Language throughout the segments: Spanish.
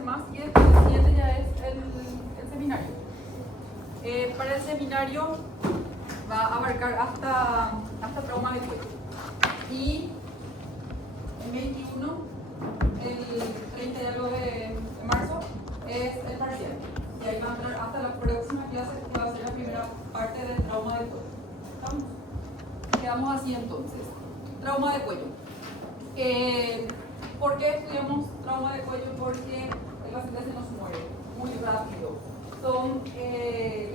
demás, y después el siguiente ya es el seminario. Para el seminario va a abarcar hasta trauma de cuello. Y el 21, el 30 y algo de marzo, es el parcial. Y ahí va a entrar hasta la próxima clase, que va a ser la primera parte del trauma de cuello. ¿Estamos? Quedamos así entonces. Trauma de cuello. ¿Por qué estudiamos trauma de cuello? Porque el paciente se nos muere muy rápido. Son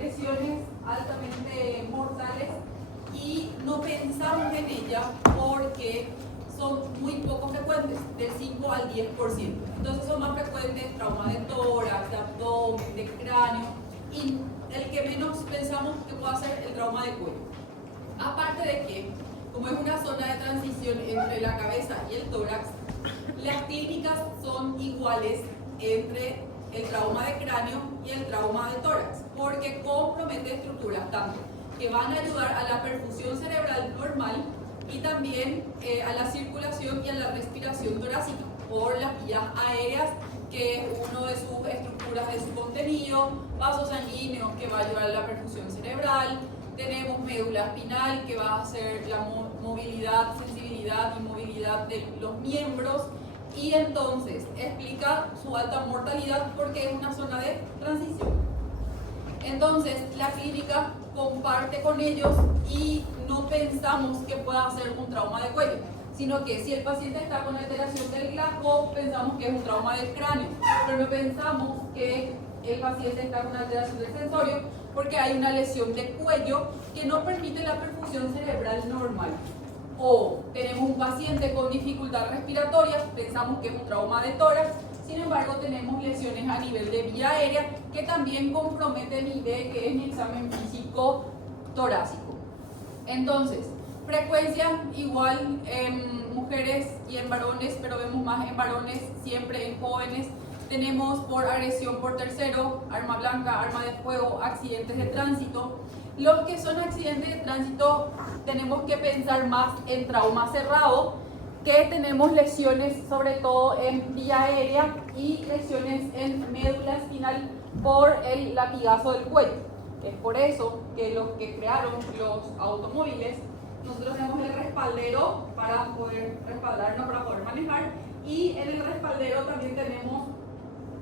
lesiones altamente mortales y no pensamos en ellas porque son muy poco frecuentes, del 5 al 10%. Entonces son más frecuentes trauma de tórax, de abdomen, de cráneo, y el que menos pensamos que pueda ser el trauma de cuello. Aparte de que, como es una zona de transición entre la cabeza y el tórax, las clínicas son iguales entre el trauma de cráneo y el trauma de tórax, porque compromete estructuras tanto que van a ayudar a la perfusión cerebral normal y también a la circulación y a la respiración torácica por las vías aéreas, que es una de sus estructuras de su contenido, vasos sanguíneos que va a ayudar a la perfusión cerebral, tenemos médula espinal que va a hacer la movilidad, sensibilidad y movilidad de los miembros, y entonces explica su alta mortalidad porque es una zona de transición. Entonces la clínica comparte con ellos y no pensamos que pueda ser un trauma de cuello, sino que si el paciente está con alteración del glauco, pensamos que es un trauma del cráneo, pero no pensamos que el paciente está con alteración del sensorio porque hay una lesión de cuello que no permite la perfusión cerebral normal. O tenemos un paciente con dificultad respiratoria, pensamos que es un trauma de tórax, sin embargo tenemos lesiones a nivel de vía aérea que también compromete mi ID, que es mi examen físico torácico. Entonces, frecuencia igual en mujeres y en varones, pero vemos más en varones, siempre en jóvenes. Tenemos por agresión por tercero, arma blanca, arma de fuego, accidentes de tránsito. Los que son accidentes de tránsito tenemos que pensar más en trauma cerrado, que tenemos lesiones sobre todo en vía aérea y lesiones en médula espinal por el latigazo del cuello. Es por eso que los que crearon los automóviles, nosotros tenemos el respaldero para poder respaldarnos, para poder manejar, y en el respaldero también tenemos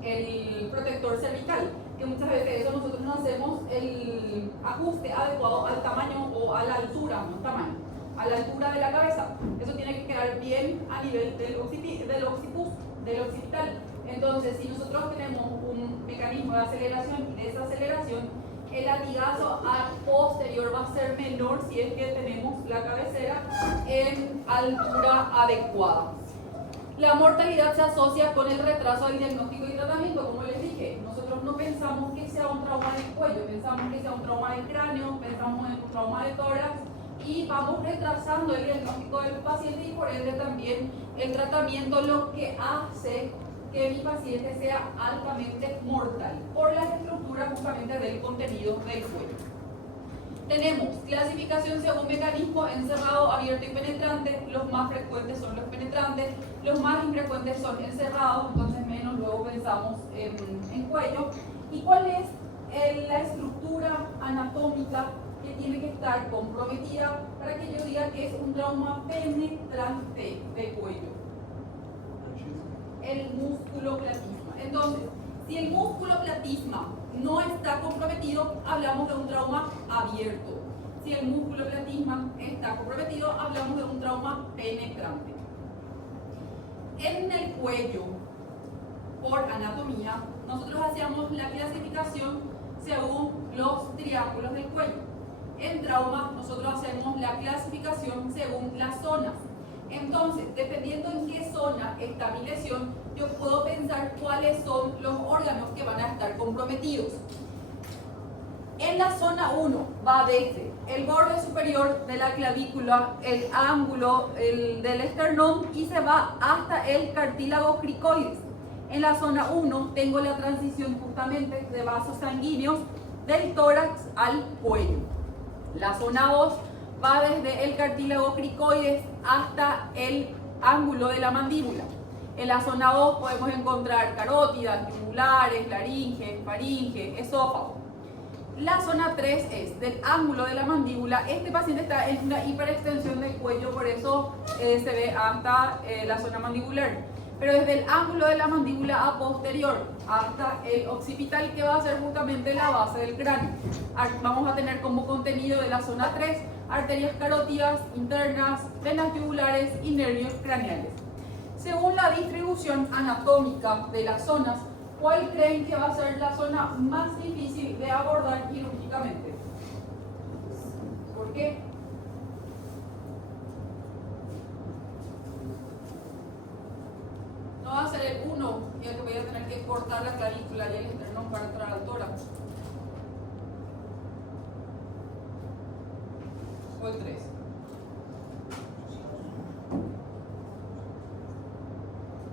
el protector cervical, que muchas veces eso nosotros no hacemos el ajuste adecuado al tamaño o a la altura, no tamaño, a la altura de la cabeza. Eso tiene que quedar bien a nivel del occipital. Entonces, si nosotros tenemos un mecanismo de aceleración y desaceleración, el latigazo posterior va a ser menor si es que tenemos la cabecera en altura adecuada. La mortalidad se asocia con el retraso del diagnóstico y tratamiento, como les dije. Nosotros no pensamos que sea un trauma de cuello, pensamos que sea un trauma de cráneo, pensamos en un trauma de tórax, y vamos retrasando el diagnóstico del paciente y por ende también el tratamiento, lo que hace que mi paciente sea altamente mortal por las estructuras justamente del contenido del cuello. Tenemos clasificación según mecanismo, encerrado, abierto y penetrante. Los más frecuentes son los penetrantes, los más infrecuentes son encerrados, entonces menos luego pensamos en cuello. ¿Y cuál es la estructura anatómica que tiene que estar comprometida para que yo diga que es un trauma penetrante de cuello? El músculo platisma. Entonces, si el músculo platisma no está comprometido, hablamos de un trauma abierto. Si el músculo platisma está comprometido, hablamos de un trauma penetrante. En el cuello, por anatomía, nosotros hacíamos la clasificación según los triángulos del cuello. En trauma, nosotros hacemos la clasificación según las zonas. Entonces, dependiendo en qué zona está mi lesión, yo puedo pensar cuáles son los órganos que van a estar comprometidos. En la zona 1 va desde el borde superior de la clavícula, el ángulo del esternón, y se va hasta el cartílago cricoides. En la zona 1 tengo la transición justamente de vasos sanguíneos del tórax al cuello. La zona 2 va desde el cartílago cricoides hasta el ángulo de la mandíbula. En la zona 2 podemos encontrar carótidas, yugulares, laringe, faringe, esófago. La zona 3 es del ángulo de la mandíbula. Este paciente está en una hiperextensión del cuello, por eso se ve hasta la zona mandibular. Pero desde el ángulo de la mandíbula a posterior hasta el occipital, que va a ser justamente la base del cráneo. Vamos a tener como contenido de la zona 3 arterias carótidas internas, venas yugulares y nervios craneales. Según la distribución anatómica de las zonas, ¿cuál creen que va a ser la zona más difícil de abordar quirúrgicamente? ¿Por qué? No va a ser el 1, ya que voy a tener que cortar la clavícula y el esternón para entrar al tórax. O el 3.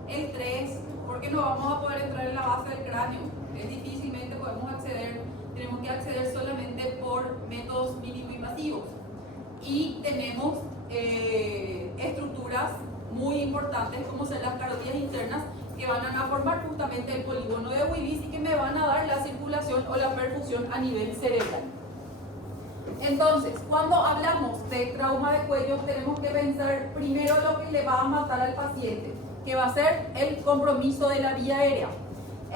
El 3, porque no vamos a poder entrar en la base del cráneo. Es difícilmente podemos acceder, tenemos que acceder solamente por métodos mínimo invasivos. Y tenemos estructuras muy importantes como son las carótidas internas, que van a formar justamente el polígono de Willis y que me van a dar la circulación o la perfusión a nivel cerebral. Entonces, cuando hablamos de trauma de cuello, tenemos que pensar primero lo que le va a matar al paciente, que va a ser el compromiso de la vía aérea.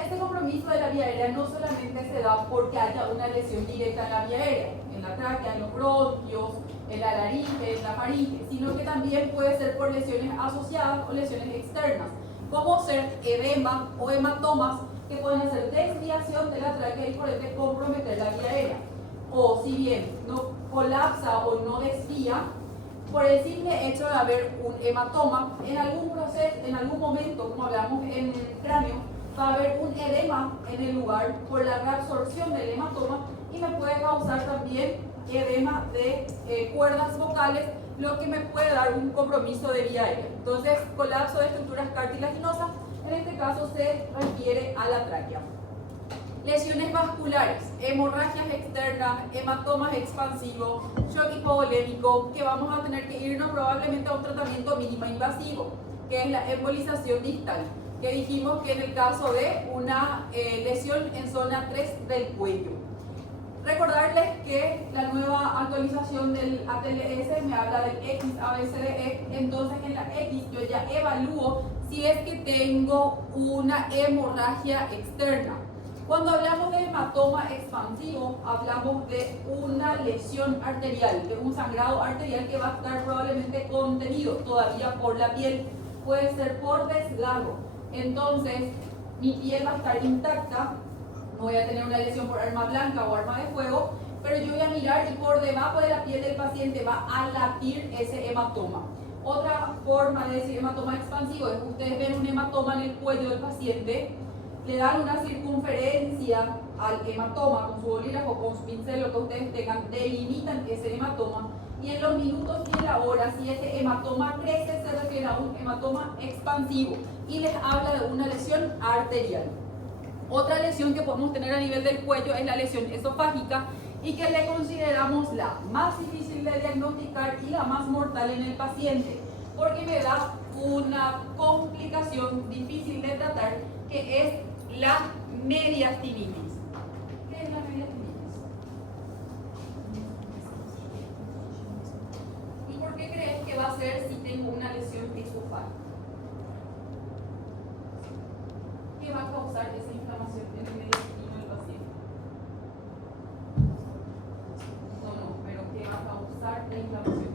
Este compromiso de la vía aérea no solamente se da porque haya una lesión directa en la vía aérea, en la tráquea, en los bronquios, en la laringe, en la faringe, sino que también puede ser por lesiones asociadas o lesiones externas, como ser edema o hematomas que pueden hacer desviación de la tráquea y por ende comprometer la vía aérea. O si bien no colapsa o no desvía, por el simple hecho de haber un hematoma, en algún proceso, en algún momento, como hablamos en el cráneo, va a haber un edema en el lugar por la reabsorción del hematoma y me puede causar también edema de cuerdas vocales, lo que me puede dar un compromiso de vía aérea. Entonces, colapso de estructuras cartilaginosas, en este caso se refiere a la tráquea. Lesiones vasculares, hemorragias externas, hematomas expansivos, shock hipovolémico, que vamos a tener que irnos probablemente a un tratamiento mínimo invasivo, que es la embolización distal, que dijimos que en el caso de una lesión en zona 3 del cuello. Recordarles que la nueva actualización del ATLS me habla del XABCDE, entonces en la X yo ya evalúo si es que tengo una hemorragia externa. Cuando hablamos de hematoma expansivo, hablamos de una lesión arterial, de un sangrado arterial que va a estar probablemente contenido todavía por la piel, puede ser por desgarro. Entonces, mi piel va a estar intacta, no voy a tener una lesión por arma blanca o arma de fuego, pero yo voy a mirar y por debajo de la piel del paciente va a latir ese hematoma. Otra forma de decir hematoma expansivo es que ustedes ven un hematoma en el cuello del paciente, le dan una circunferencia al hematoma con su bolígrafo, con su pincel, lo que ustedes tengan, delimitan ese hematoma y en los minutos y en la hora, si ese hematoma crece, se refiere a un hematoma expansivo y les habla de una lesión arterial. Otra lesión que podemos tener a nivel del cuello es la lesión esofágica y que le consideramos la más difícil de diagnosticar y la más mortal en el paciente, porque me da una complicación difícil de tratar, que es la mediastinitis. ¿Qué es la mediastinitis? ¿Y por qué crees que va a ser si tengo una lesión esofágica? ¿Qué va a causar esa inflamación en el mediastino del paciente? No, pero ¿qué va a causar la inflamación?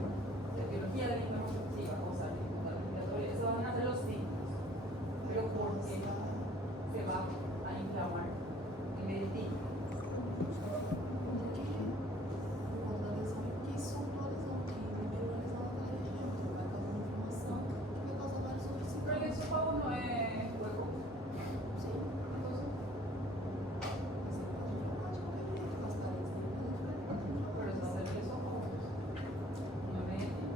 La biología de la inflamación sí va a causar la inflamación. Eso van a ser los síntomas. Pero ¿por qué se va a inflamar el mediastino? Pero el esófago no es hueco. Pero eso va a ser el esófago. No el mediastino.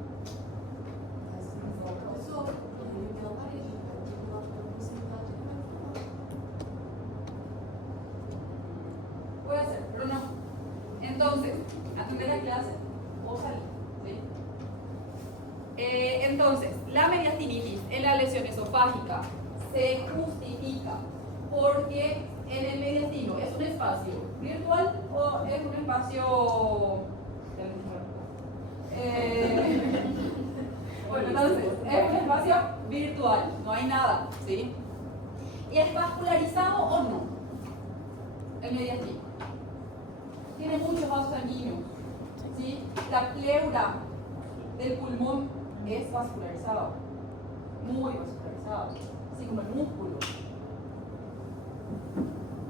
Puede ser, pero no. Entonces, atender la clase o salir. ¿Sí? Entonces, la mediastinitis es la lesión esofágica. se justifica porque en el mediastino es un espacio virtual o es un espacio... bueno, entonces, es un espacio virtual, no hay nada, ¿sí? ¿Y es vascularizado o no? El mediastino. Tiene muchos vasos sanguíneos, ¿sí? La pleura del pulmón es vascularizada, muy vascularizada, así como el músculo.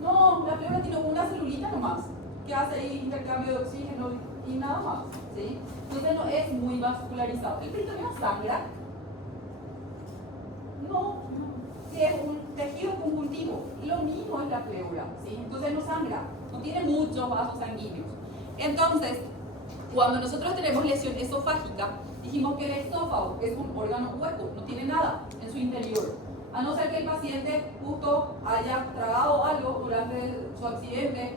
No, la pleura tiene una celulita nomás, que hace ahí intercambio de oxígeno y nada más, ¿sí? Entonces no es muy vascularizado. ¿El peritoneo sangra? No, sí, es un tejido conjuntivo. Lo mismo es la pleura, ¿sí? Entonces no sangra, no tiene muchos vasos sanguíneos. Entonces, cuando nosotros tenemos lesión esofágica, dijimos que el esófago es un órgano hueco, no tiene nada en su interior. A no ser que el paciente justo haya tragado algo durante su accidente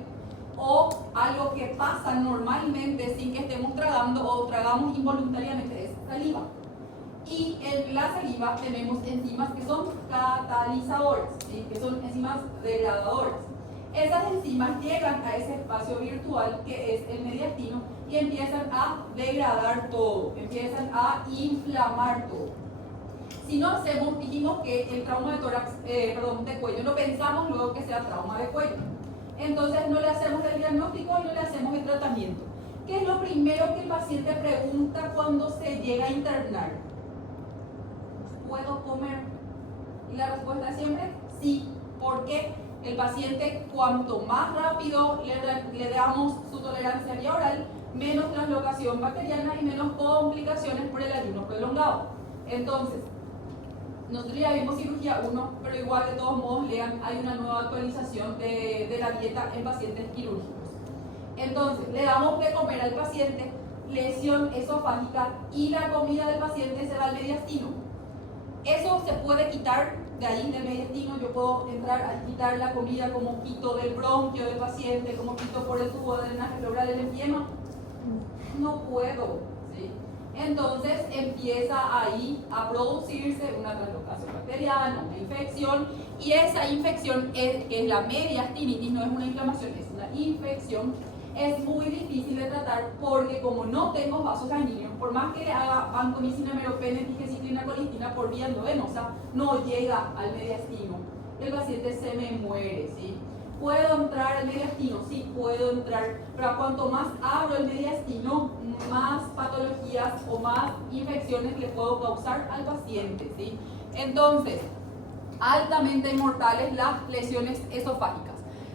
o algo que pasa normalmente sin que estemos tragando o tragamos involuntariamente, es saliva. Y en la saliva tenemos enzimas que son catalizadores, ¿sí? Que son enzimas degradadoras. Esas enzimas llegan a ese espacio virtual que es el mediastino y empiezan a degradar todo, empiezan a inflamar todo. Si no hacemos, dijimos que el trauma de tórax, de cuello, no pensamos luego que sea trauma de cuello. Entonces no le hacemos el diagnóstico y no le hacemos el tratamiento. ¿Qué es lo primero que el paciente pregunta cuando se llega a internar? ¿Puedo comer? Y la respuesta es siempre sí. ¿Por qué? El paciente, cuanto más rápido le damos su tolerancia vía oral, menos translocación bacteriana y menos complicaciones por el ayuno prolongado. Entonces, nosotros ya vimos cirugía 1, pero igual de todos modos lean, hay una nueva actualización de la dieta en pacientes quirúrgicos. Entonces, le damos de comer al paciente lesión esofágica y la comida del paciente se va al mediastino. Eso se puede quitar de ahí del mediastino. Yo puedo entrar a quitar la comida como quito del bronquio del paciente, como quito por el tubo de drenaje pleural el empiema. No puedo, ¿sí? Entonces empieza ahí a producirse una translocación bacteriana, una infección, y esa infección que es la mediastinitis, no es una inflamación, es una infección. Es muy difícil de tratar porque como no tengo vasos sanguíneos, por más que le haga vancomicina, meropenem, digecitina, colistina por vía endovenosa, no llega al mediastino. El paciente se me muere, ¿sí? ¿Puedo entrar al mediastino? Sí, puedo entrar, pero cuanto más abro el mediastino, más patologías o más infecciones le puedo causar al paciente, ¿sí? Entonces, altamente mortales las lesiones esofágicas.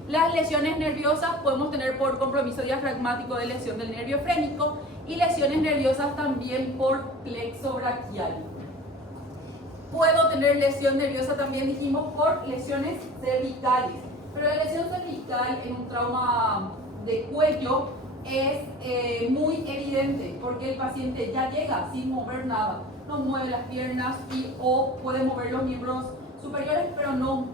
Las lesiones nerviosas podemos tener por compromiso diafragmático de lesión del nervio frénico y lesiones nerviosas también por plexo braquial. Puedo tener lesión nerviosa también, dijimos, por lesiones cervicales. Pero la lesión cervical en un trauma de cuello es muy evidente porque el paciente ya llega sin mover nada. No mueve las piernas o puede mover los miembros superiores, pero no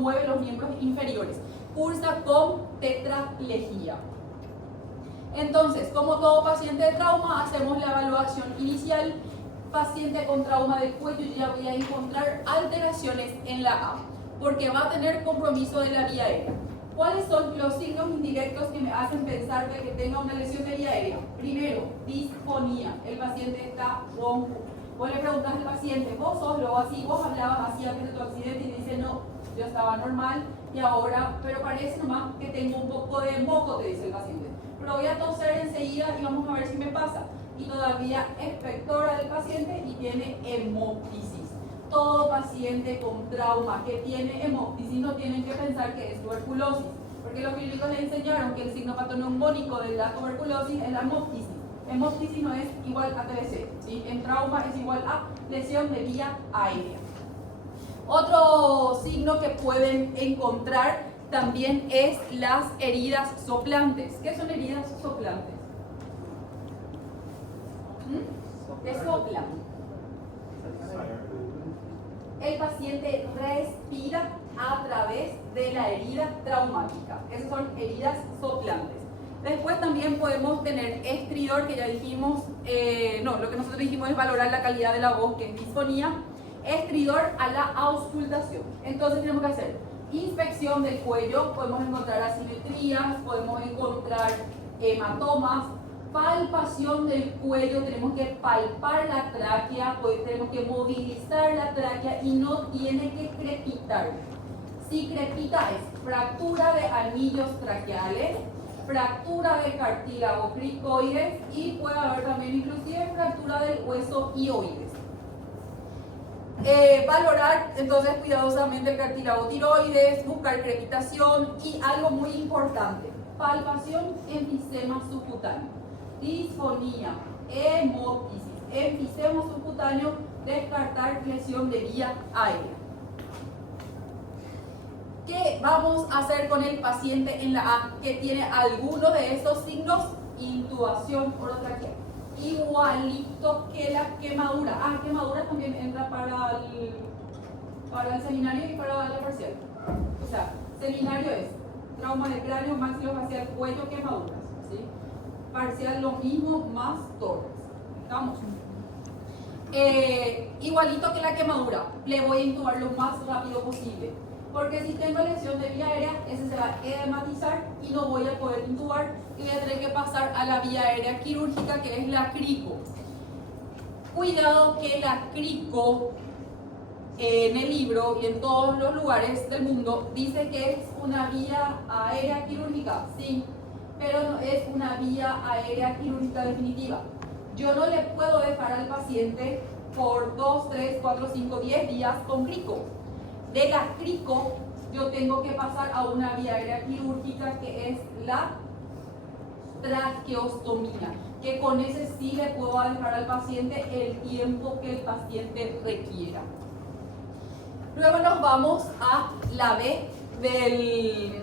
mueve los miembros inferiores. Cursa con tetraplegia. Entonces, como todo paciente de trauma, hacemos la evaluación inicial. Paciente con trauma de cuello, ya voy a encontrar alteraciones en la A, porque va a tener compromiso de la vía aérea. ¿Cuáles son los signos indirectos que me hacen pensar de que tenga una lesión de vía aérea? Primero, disfonía. El paciente está ronco. Vos le preguntas al paciente, vos sos lo así, vos hablabas así antes de tu accidente y dice, no, yo estaba normal y ahora, pero parece nomás que tengo un poco de moco, te dice el paciente. Pero voy a toser enseguida y vamos a ver si me pasa. Y todavía expectora del paciente y tiene hemoptisis. Todo paciente con trauma que tiene hemoptisis no tienen que pensar que es tuberculosis, porque los clínicos le enseñaron que el signo patoneumónico de la tuberculosis es la hemoptisis. Hemoptisis no es igual a TBC, ¿sí? En trauma es igual a lesión de vía aérea. Otro signo que pueden encontrar también es las heridas soplantes. ¿Qué son heridas soplantes? ¿Qué soplan? El paciente respira a través de la herida traumática. Esas son heridas soplantes. Después también podemos tener estridor, que ya dijimos, lo que nosotros dijimos es valorar la calidad de la voz, que es disfonía. estridor a la auscultación. Entonces tenemos que hacer inspección del cuello, podemos encontrar asimetrías, podemos encontrar hematomas, palpación del cuello, tenemos que palpar la tráquea, pues tenemos que movilizar la tráquea y no tiene que crepitar. Si crepita es fractura de anillos traqueales, fractura de cartílago cricoides y puede haber también inclusive fractura del hueso hioides. Valorar entonces cuidadosamente el cartílago tiroides, buscar crepitación y algo muy importante, palpación enfisema subcutáneo, disfonía, hemóptisis, enfisema subcutáneo, descartar lesión de vía aérea. ¿Qué vamos a hacer con el paciente en la A que tiene alguno de estos signos? Intubación orotraqueal. Igualito que la quemadura. Quemadura también entra para el seminario y para la parcial. O sea, seminario es trauma de cráneo, maxilofacial, cuello, quemaduras. ¿Sí? Parcial lo mismo, más tórax. ¿Estamos? Igualito que la quemadura, le voy a intubar lo más rápido posible. Porque si tengo lesión de vía aérea, ese se va a edematizar y no voy a poder intubar y voy a tener que pasar a la vía aérea quirúrgica, que es la crico. Cuidado que la crico en el libro y en todos los lugares del mundo dice que es una vía aérea quirúrgica, sí, pero no es una vía aérea quirúrgica definitiva. Yo no le puedo dejar al paciente por 2, 3, 4, 5, 10 días con crico. De la crico yo tengo que pasar a una vía aérea quirúrgica que es la traqueostomía, que con ese sí le puedo dejar al paciente el tiempo que el paciente requiera. Luego nos vamos a la B de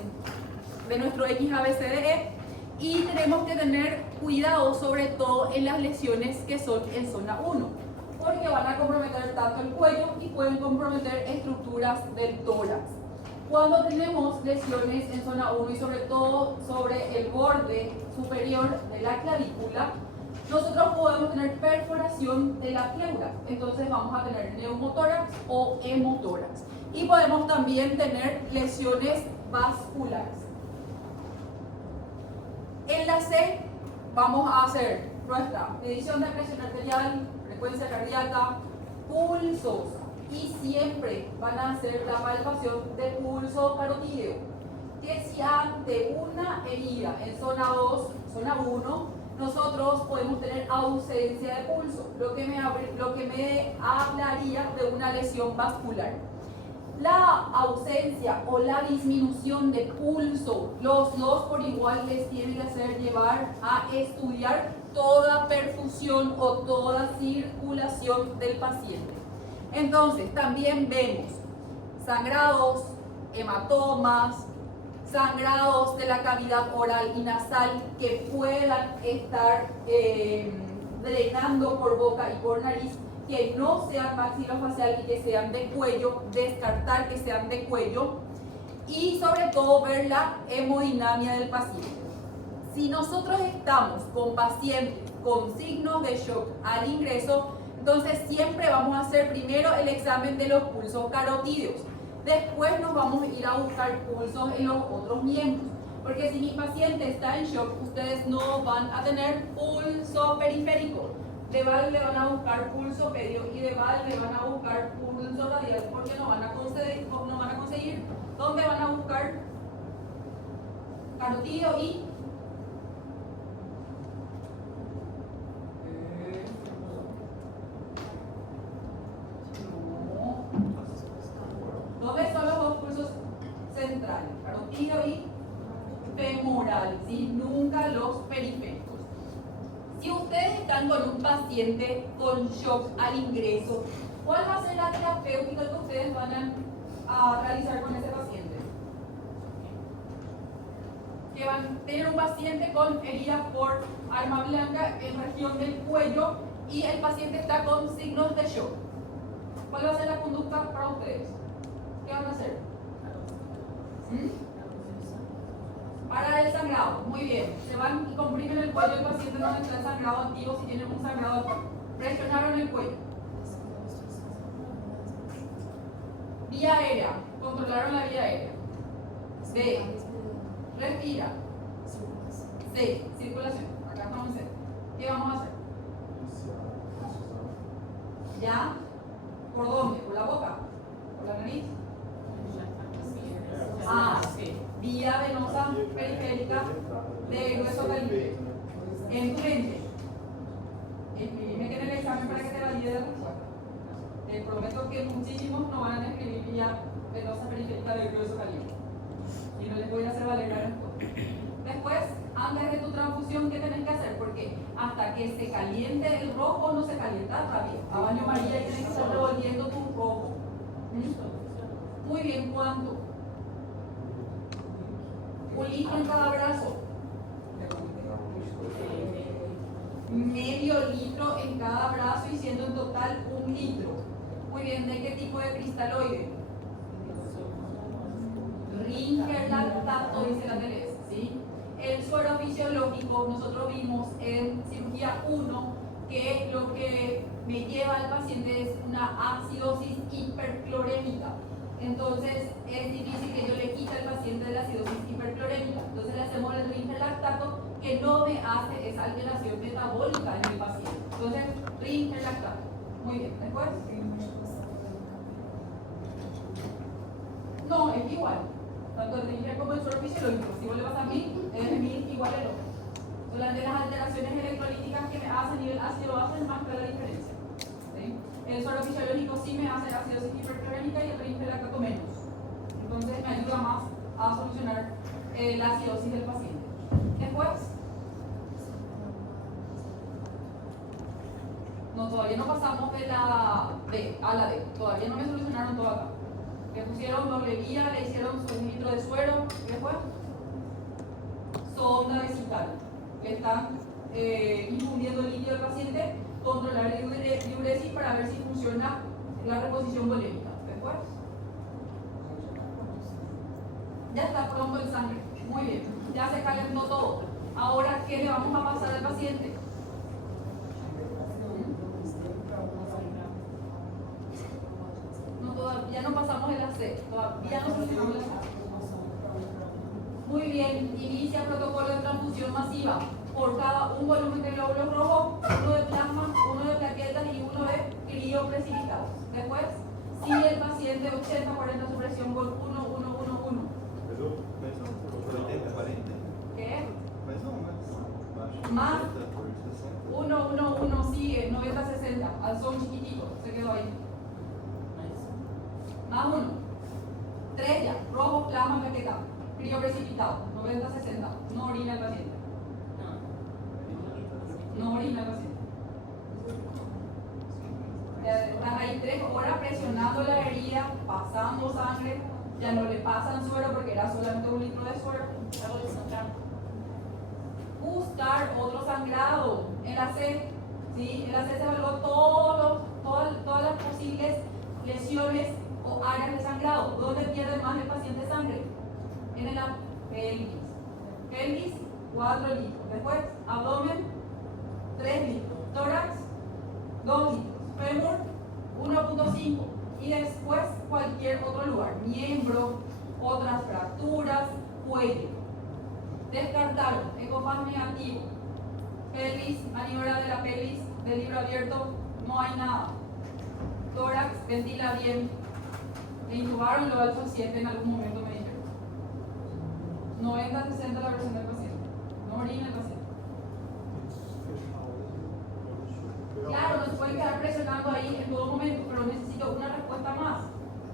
nuestro XABCDE y tenemos que tener cuidado sobre todo en las lesiones que son en zona 1. Porque van a comprometer tanto el cuello y pueden comprometer estructuras del tórax. Cuando tenemos lesiones en zona 1 y sobre todo sobre el borde superior de la clavícula, nosotros podemos tener perforación de la pleura. Entonces vamos a tener neumotórax o hemotórax. Y podemos también tener lesiones vasculares. En la C vamos a hacer nuestra medición de presión arterial, frecuencia cardíaca, pulsosa, y siempre van a hacer la palpación de pulso carotídeo, que si ante una herida en zona 2, zona 1, nosotros podemos tener ausencia de pulso, lo que me hablaría de una lesión vascular. La ausencia o la disminución de pulso, los dos por igual les tiene que hacer llevar a estudiar toda perfusión o toda circulación del paciente. Entonces, también vemos sangrados, hematomas, sangrados de la cavidad oral y nasal que puedan estar drenando por boca y por nariz, que no sean maxilofacial y que sean de cuello, descartar que sean de cuello y sobre todo ver la hemodinamia del paciente. Si nosotros estamos con pacientes con signos de shock al ingreso, entonces siempre vamos a hacer primero el examen de los pulsos carotídeos. Después nos vamos a ir a buscar pulsos en los otros miembros. Porque si mi paciente está en shock, ustedes no van a tener pulso periférico. De VAL le van a buscar pulso pedio y de VAL le van a buscar pulso radial porque no van a conseguir. ¿Dónde van a buscar? Carotídeo y ¿dónde son los dos pulsos centrales? Carotídeo y femoral, ¿sí? Nunca los periféricos. Si ustedes están con un paciente con shock al ingreso, ¿cuál va a ser la terapéutica que ustedes van a realizar con ese paciente? Que van a tener un paciente con heridas por arma blanca en región del cuello y el paciente está con signos de shock. ¿Cuál va a ser la conducta para ustedes? ¿Qué van a hacer? Para el sangrado, muy bien. Se van y comprimen el cuello del paciente donde está el sangrado activo. Si tienen un sangrado, presionaron el cuello. Vía aérea, controlaron la vía aérea. B, respira. C, circulación. Acá estamos en C. ¿Qué vamos a hacer? ¿Ya? ¿Por dónde? ¿Por la boca? ¿Por la nariz? Ah, vía venosa periférica de hueso calibre. En tu mente. Escribime que en el examen para que te valide la respuesta. Te prometo que muchísimos no van a escribir vía venosa periférica de hueso calibre. Y no les voy a hacer valer la respuesta. Después, antes de tu transfusión, ¿qué tenés que hacer? Porque hasta que se caliente el rojo no se calienta rápido. A baño María y tienes que estar revolviendo tu rojo. Muy bien, ¿cuánto? 1 litro en cada brazo. Medio litro en cada brazo y siendo en total 1 litro. Muy bien, ¿de qué tipo de cristaloide? Ringer lactato, dice la Teresa, ¿sí? El suero fisiológico, nosotros vimos en cirugía 1 que lo que me lleva al paciente es una acidosis hiperclorémica. Entonces es difícil que yo le quite al paciente de la acidosis hiperclorémica. Entonces le hacemos el Ringer lactato que no me hace esa alteración metabólica en el paciente. Entonces, Ringer lactato. Muy bien, después. No, es igual. Tanto el Ringer como el suero fisiológico. Si vos le vas a 1000, es 1000 igual el otro. Solamente las alteraciones electrolíticas que me hacen a nivel ácido hacen más que la diferencia. ¿Sí? El suero fisiológico sí me hace acidosis hiperclorémica y el Ringer lactato menos. Entonces me ayuda más a solucionar la acidosis del paciente. Después. No, todavía no pasamos de la D a la D. Todavía no me solucionaron todo acá. Le pusieron doble vía, le hicieron su litro de suero. Después, sonda vesical. Le están infundiendo el líquido al paciente, controlar el diuresis para ver si funciona la reposición volémica. Después, ya está pronto el sangre. Muy bien, ya se calentó todo. Ahora, ¿qué le vamos a pasar al paciente? No, todavía no pasamos de la C, todavía no solucionamos la C. Muy bien, inicia protocolo de transfusión masiva. Por cada un volumen de glóbulos rojos, 1 de plasma, 1 de plaquetas y 1 de crioprecipitados. Después, sigue el paciente 80-40 supresión con 1-1-1-1. ¿Qué? Más 1-1-1 sigue 90-60. Al son chiquitito, se quedó ahí. Más 1. 3 ya. Rojo, plasma, plaqueta. Crioprecipitado. 90-60. No orina el paciente. No orina el paciente. Están ahí 3 horas presionando la herida, pasando sangre. Ya no le pasan suero porque era solamente 1 litro de suero. Buscar otro sangrado en la C. ¿Sí? En la C se evaluó todas las posibles lesiones o áreas de sangrado. ¿Dónde pierde más el paciente sangre? En la pelvis. Pelvis, 4 litros. Después, abdomen, 3 litros. Tórax, 2 litros. Fémur, 1.5. Y después, cualquier otro lugar. Miembro, otras fracturas, cuello. Descartaron, ecofaz negativo. Pelvis, maniobra de la pelvis, del libro abierto, no hay nada. Tórax, ventila bien. Le intubaron lo alfa 7 en algún momento, me dijeron. 90-60 la versión del paciente. No orina el paciente. Claro, no se pueden quedar presionando ahí en todo momento, pero necesito una respuesta más.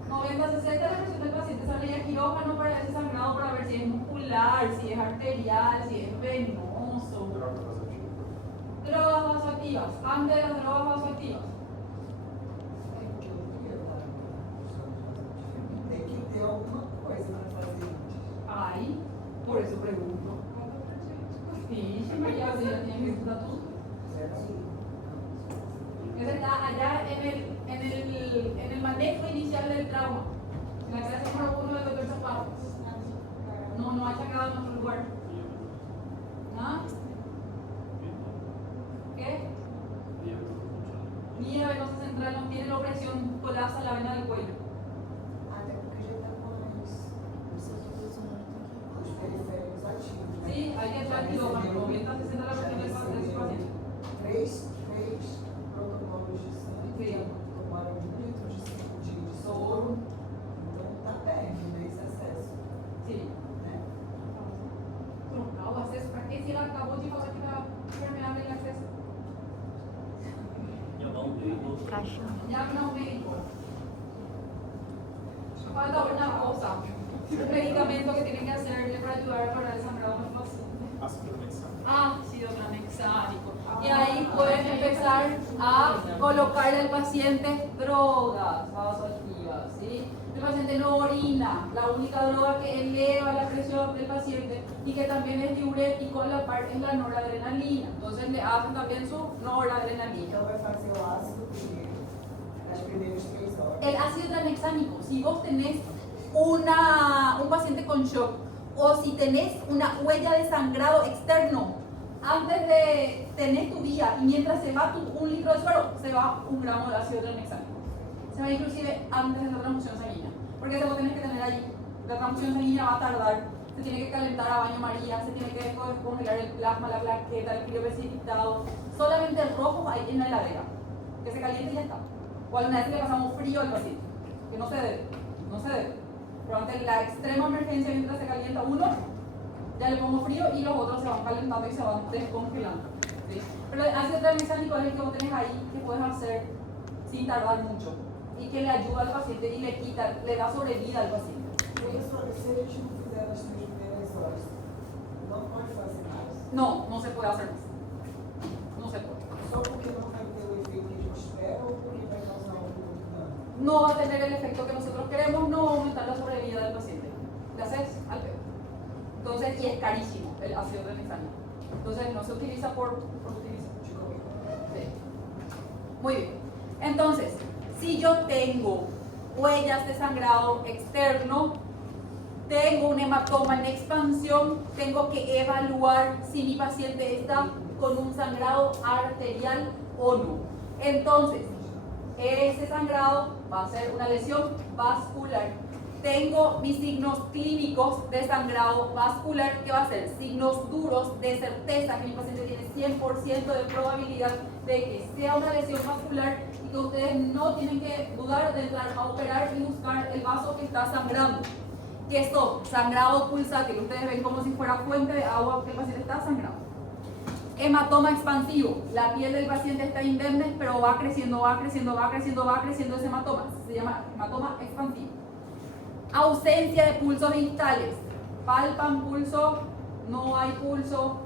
90-60 la presión del paciente, sale a quirófano para ese sangrado para ver si es muscular, si es arterial, si es venoso. Drogas vasoactivas, antes de las drogas vasoactivas. Ay, por eso pregunto. Sí, María, si ya tienen que estar tú. Eso está allá en el manejo inicial del trauma. En la clase número 1 del doctor Zapata. No ha sacado en otro lugar. ¿Ah? ¿Qué? Vía venosa central no tiene la opresión, colapsa la vena del cuello. ir al quirófano mientras se sienta la cuestión del paciente. Três protocolos de sangue, tomaram litros de soro, então está perto desse acesso. Sí. Né? Truncado acceso. ¿Para qué si él acabó de falar que la enfermedad del acceso? Llama a un médico. Falta una cosa. Un medicamento que tienen que hacerle para ayudar a parar el sangrado del paciente. Ácido tranexámico. Y ahí pueden empezar a colocarle al paciente drogas vasoactivas, ¿sí? El paciente no orina, la única droga que eleva la presión del paciente y que también es diurético a la par es la noradrenalina. Entonces le hacen también su noradrenalina. Então vai fazer o ácido primeiro, nas primeiras 3 horas. El ácido tranexámico, si vos tenés un paciente con shock o si tenés una huella de sangrado externo, antes de tener tu día y mientras se va 1 litro de suero, se va 1 gramo de ácido tranexámico. Se va inclusive antes de la transfusión sanguínea, porque eso lo tienes que tener allí. La transfusión sanguínea va a tardar, se tiene que calentar a baño María, se tiene que descongelar el plasma, la plaqueta, el crioprecipitado. Solamente el rojo hay en la heladera, que se caliente y ya está. O alguna vez le pasamos frío al paciente, que no se debe. Pero ante la extrema emergencia, mientras se calienta uno, ya le pongo frío y los otros se van calentando y se van descongelando, ¿sí? Pero el ácido tranexámico es el que vos tenés ahí, que puedes hacer sin tardar mucho y que le ayuda al paciente y le da sobrevida al paciente. Por isso, se a gente não fizer nas 3 primeiras horas, não pode fazer mais. No se puede hacer más. No se puede. Só porque não vai ter o efeito que a gente espera ou porque vai causar algum dano? No va a tener el efecto que nosotros queremos, no va a aumentar la sobrevida del paciente. Le haces al peor. Entonces, y es carísimo el ácido tranexámico. Entonces, no se utiliza por utilizar. Sí. Muy bien. Entonces, si yo tengo huellas de sangrado externo, tengo un hematoma en expansión, tengo que evaluar si mi paciente está con un sangrado arterial o no. Entonces, ese sangrado va a ser una lesión vascular. Tengo mis signos clínicos de sangrado vascular, que va a ser signos duros de certeza que mi paciente tiene 100% de probabilidad de que sea una lesión vascular y que ustedes no tienen que dudar de entrar a operar y buscar el vaso que está sangrando. Que son sangrado pulsátil, ustedes ven como si fuera fuente de agua que el paciente está sangrando. Hematoma expansivo, la piel del paciente está indemne, pero va creciendo ese hematoma, se llama hematoma expansivo. Ausencia de pulsos distales, palpan pulso, no hay pulso,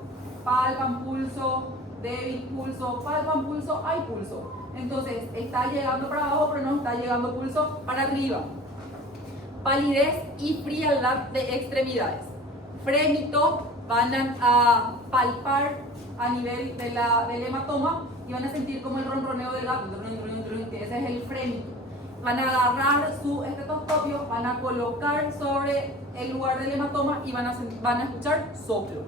palpan pulso, débil pulso, palpan pulso, hay pulso. Entonces está llegando para abajo, pero no está llegando pulso para arriba. Palidez y frialdad de extremidades. Frémito, van a palpar a nivel del hematoma y van a sentir como el ronroneo del gato, que ese es el frémito. Van a agarrar su estetoscopio, van a colocar sobre el lugar del hematoma y van a escuchar soplo.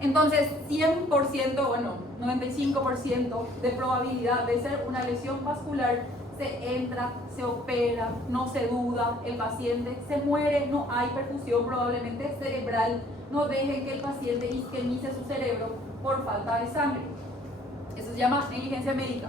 Entonces, 100%, bueno, 95% de probabilidad de ser una lesión vascular. Se entra, se opera, no se duda, el paciente se muere, no hay perfusión probablemente cerebral, no dejen que el paciente isquemice su cerebro por falta de sangre. Eso se llama negligencia médica.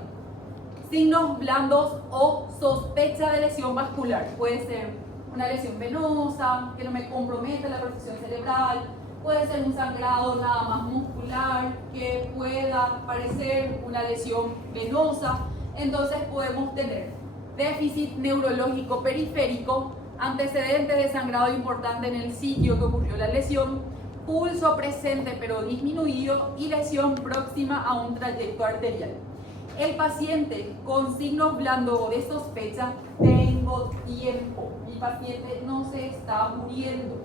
Signos blandos o sospecha de lesión vascular. Puede ser una lesión venosa, que no me compromete la perfusión cerebral, puede ser un sangrado nada más muscular, que pueda parecer una lesión venosa. Entonces podemos tener déficit neurológico periférico, antecedentes de sangrado importante en el sitio que ocurrió la lesión, pulso presente pero disminuido y lesión próxima a un trayecto arterial. El paciente con signos blandos o de sospecha, tengo tiempo, mi paciente no se está muriendo,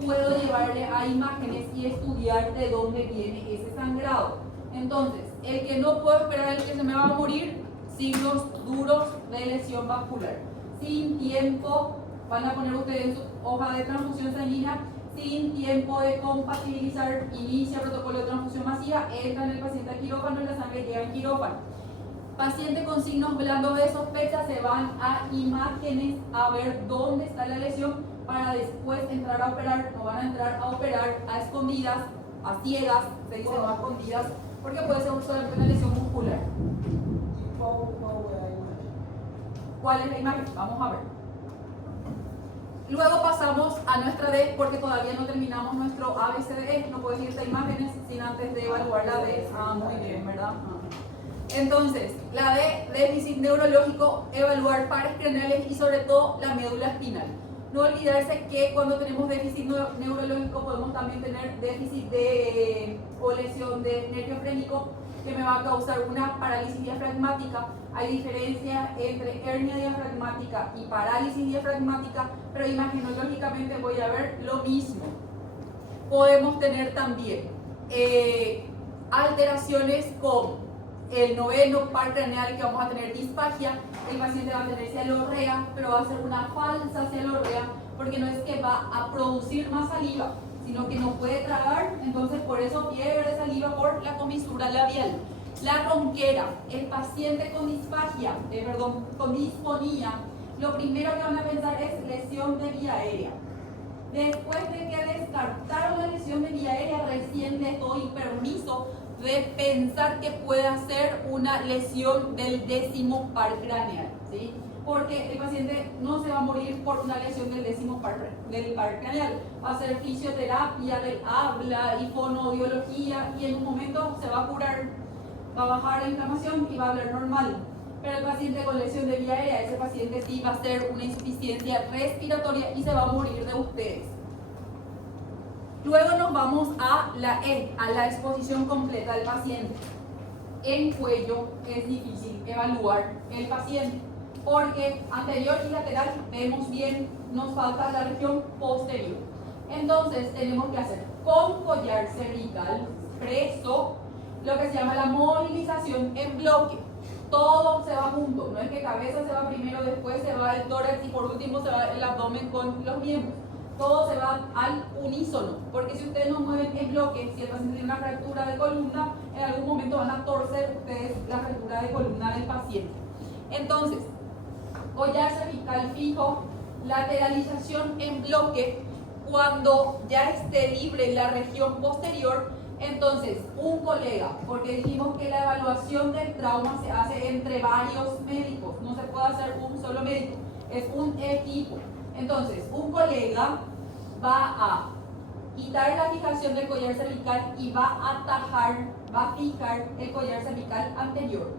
puedo llevarle a imágenes y estudiar de dónde viene ese sangrado. Entonces, el que no puedo esperar, el que se me va a morir, signos duros de lesión vascular. Sin tiempo, van a poner ustedes en su hoja de transfusión sanguínea, sin tiempo de compatibilizar, inicia protocolo de transfusión masiva, entra en el paciente a quirófano y la sangre llega en quirófano. Paciente con signos blandos de sospecha, se van a imágenes a ver dónde está la lesión para después entrar a operar. No van a entrar a operar a escondidas a ciegas, se dice no a escondidas, porque puede ser solamente una lesión muscular. ¿Cuál es la imagen? Vamos a ver. Luego pasamos a nuestra D, porque todavía no terminamos nuestro ABCDE. No puedo decir esta imágenes sin antes de evaluar la D. Ah, muy bien, ¿verdad? Entonces, la D, déficit neurológico, evaluar pares craneales y sobre todo la médula espinal. No olvidarse que cuando tenemos déficit neurológico podemos también tener déficit o lesión de nervio frénico, que me va a causar una parálisis diafragmática. Hay diferencia entre hernia diafragmática y parálisis diafragmática, pero imagenológicamente voy a ver lo mismo. Podemos tener también alteraciones con el noveno par craneal, que vamos a tener disfagia. El paciente va a tener cialorrea, pero va a ser una falsa cialorrea, porque no es que va a producir más saliva, sino que no puede tragar, entonces por eso pierde saliva por la comisura labial. La ronquera, el paciente con disfagia, con disfonía, lo primero que van a pensar es lesión de vía aérea. Después de que descartaron la lesión de vía aérea, recién les doy permiso de pensar que pueda ser una lesión del décimo par craneal, ¿sí? Porque el paciente no se va a morir por una lesión del décimo par craneal. Va a hacer fisioterapia del habla y fonoaudiología, y en un momento se va a curar, va a bajar la inflamación y va a hablar normal. Pero el paciente con lesión de vía aérea, ese paciente sí va a ser una insuficiencia respiratoria y se va a morir de ustedes. Luego nos vamos a la E, a la exposición completa del paciente. En cuello es difícil evaluar el paciente, porque anterior y lateral vemos bien, nos falta la región posterior. Entonces tenemos que hacer con collar cervical preso lo que se llama la movilización en bloque. Todo se va junto, no es que cabeza se va primero, después se va el tórax y por último se va el abdomen con los miembros. Todo se va al unísono, porque si ustedes no mueven en bloque, si el paciente tiene una fractura de columna, en algún momento van a torcer ustedes la fractura de columna del paciente. Entonces, collar cervical fijo, lateralización en bloque. Cuando ya esté libre la región posterior, entonces un colega, porque dijimos que la evaluación del trauma se hace entre varios médicos, no se puede hacer un solo médico, es un equipo. Entonces, un colega va a quitar la fijación del collar cervical y va a atajar, va a fijar el collar cervical anterior.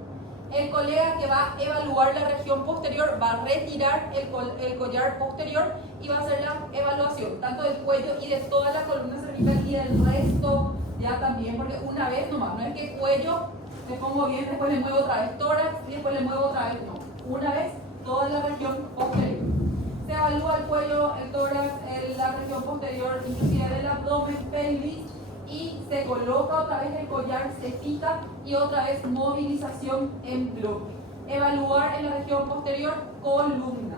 El colega que va a evaluar la región posterior va a retirar el collar posterior y va a hacer la evaluación, tanto del cuello y de toda la columna cervical y del resto ya también, porque una vez nomás, no es que cuello le pongo bien, después le muevo otra vez tórax y después le muevo otra vez, no. Una vez toda la región posterior. Se evalúa el cuello, el tórax, la región posterior, inclusive del abdomen, pelvis, y se coloca otra vez el collar, se fija y otra vez movilización en bloque. Evaluar en la región posterior, columna.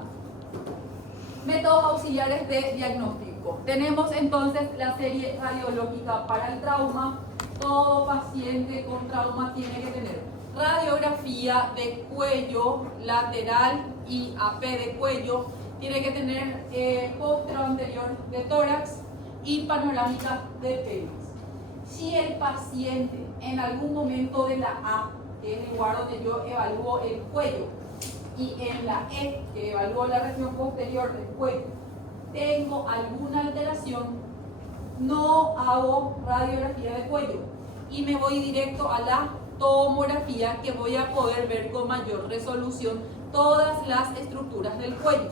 Métodos auxiliares de diagnóstico. Tenemos entonces la serie radiológica para el trauma. Todo paciente con trauma tiene que tener radiografía de cuello lateral y AP de cuello. Tiene que tener póstero anterior de tórax y panorámica de pelvis. Si el paciente en algún momento de la A, que es el lugar donde yo evalúo el cuello, y en la E, que evalúo la región posterior del cuello, tengo alguna alteración, no hago radiografía de cuello y me voy directo a la tomografía, que voy a poder ver con mayor resolución todas las estructuras del cuello.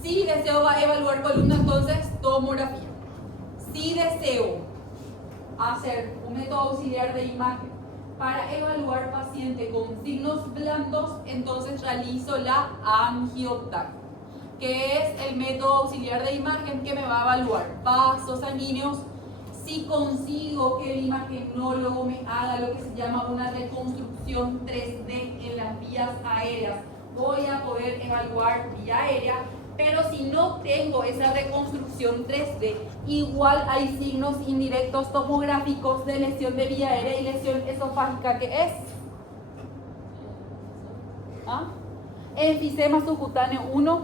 Si deseo evaluar columna, entonces tomografía. Si deseo hacer un método auxiliar de imagen para evaluar paciente con signos blandos, entonces realizo la angiotac, que es el método auxiliar de imagen que me va a evaluar vasos sanguíneos. Si consigo que el imagenólogo me haga lo que se llama una reconstrucción 3D en las vías aéreas, voy a poder evaluar vía aérea. Pero si no tengo esa reconstrucción 3D, igual hay signos indirectos tomográficos de lesión de vía aérea y lesión esofágica, que es enfisema subcutáneo 1.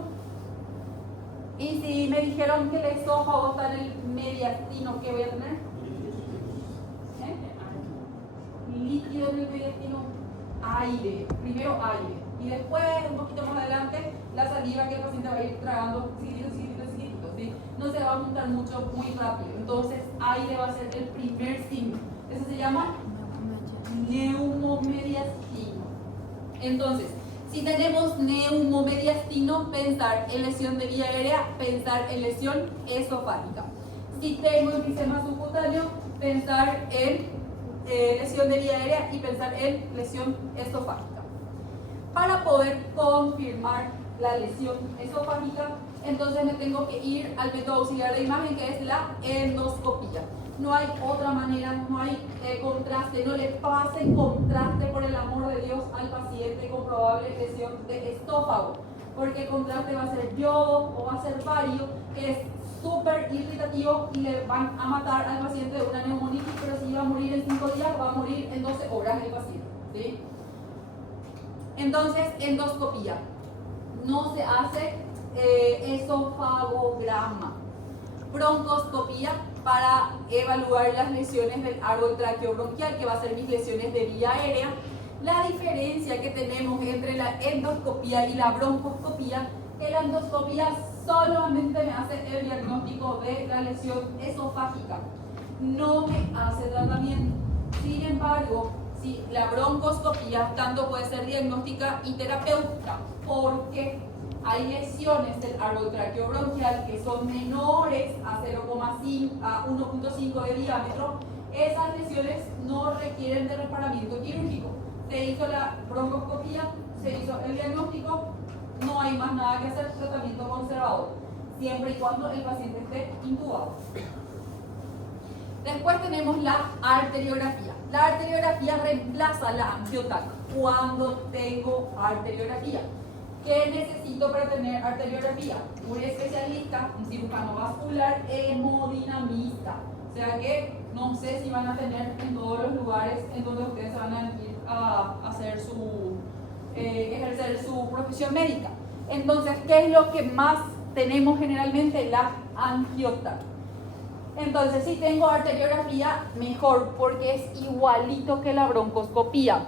Y si me dijeron que el esófago está en el medio mediastino, ¿qué voy a tener? Líquido en el mediastino, aire, primero aire, y después, un poquito más adelante, la saliva que el paciente va a ir tragando chiquitito, ¿sí? No se va a juntar mucho, muy rápido. Entonces, aire va a ser el primer signo. Eso se llama neumomediastino. Entonces, si tenemos neumomediastino, pensar en lesión de vía aérea, pensar en lesión esofágica. Si tengo enfisema subcutáneo, pensar en lesión de vía aérea y pensar en lesión esofágica. Para poder confirmar la lesión esofágica, entonces me tengo que ir al método auxiliar de imagen, que es la endoscopía. No hay otra manera, no hay contraste, no le pasen contraste, por el amor de Dios, al paciente con probable lesión de estófago, porque el contraste va a ser yodo o va a ser bario, que es súper irritativo y le van a matar al paciente de una neumonitis, pero si va a morir en 5 días, va a morir en 12 horas el paciente, ¿sí? Entonces, endoscopía. No se hace esofagograma. Broncoscopía para evaluar las lesiones del árbol traqueobronquial, que va a ser mis lesiones de vía aérea. La diferencia que tenemos entre la endoscopía y la broncoscopía, que la endoscopía solamente me hace el diagnóstico de la lesión esofágica, no me hace tratamiento. Sin embargo, si la broncoscopía tanto puede ser diagnóstica y terapéutica, porque hay lesiones del árbol traqueobronquial que son menores a 0,5 a 1,5 de diámetro. Esas lesiones no requieren de reparamiento quirúrgico. Se hizo la broncoscopía, se hizo el diagnóstico, no hay más nada que hacer, tratamiento conservador, siempre y cuando el paciente esté intubado. Después tenemos la arteriografía. La arteriografía reemplaza la angiotac cuando tengo arteriografía. ¿Qué necesito para tener arteriografía? Un especialista, un cirujano vascular, hemodinamista. O sea que no sé si van a tener en todos los lugares en donde ustedes se van a ir a hacer ejercer su profesión médica. Entonces, ¿qué es lo que más tenemos generalmente? La angiotac. Entonces, si tengo arteriografía, mejor, porque es igualito que la broncoscopía.